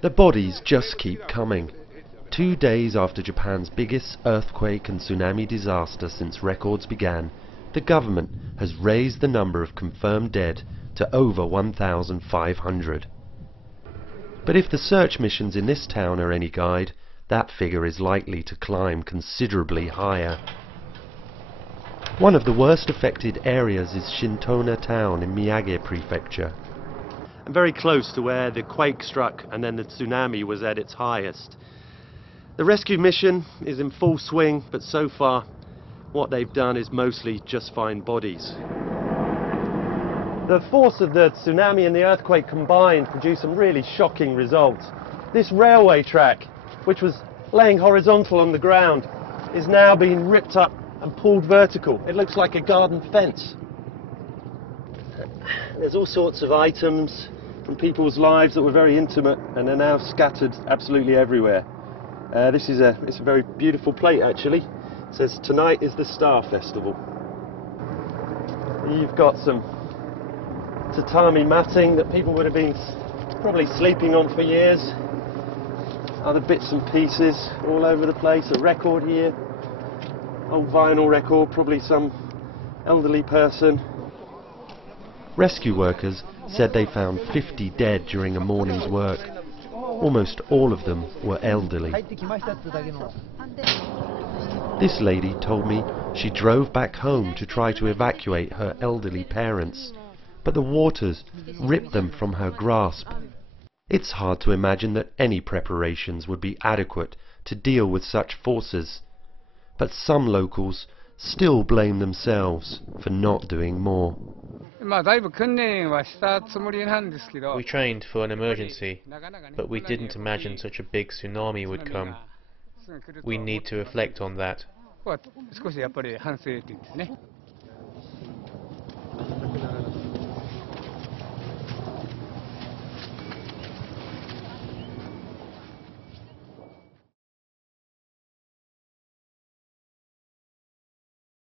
The bodies just keep coming. 2 days after Japan's biggest earthquake and tsunami disaster since records began, the government has raised the number of confirmed dead to over 1,500. But if the search missions in this town are any guide, that figure is likely to climb considerably higher. One of the worst affected areas is Shintona town in Miyagi Prefecture. And very close to where the quake struck and then the tsunami was at its highest. The rescue mission is in full swing, but so far what they've done is mostly just find bodies. The force of the tsunami and the earthquake combined produced some really shocking results. This railway track, which was laying horizontal on the ground, is now being ripped up and pulled vertical. It looks like a garden fence. There's all sorts of items from people's lives that were very intimate and are now scattered absolutely everywhere. It's a very beautiful plate actually. It says tonight is the Star Festival. You've got some tatami matting that people would have been probably sleeping on for years. Other bits and pieces all over the place. A record here, old vinyl record, probably some elderly person. Rescue workers said they found 50 dead during a morning's work. Almost all of them were elderly. This lady told me she drove back home to try to evacuate her elderly parents, but the waters ripped them from her grasp. It's hard to imagine that any preparations would be adequate to deal with such forces, but some locals still blame themselves for not doing more. We trained for an emergency, but we didn't imagine such a big tsunami would come. We need to reflect on that.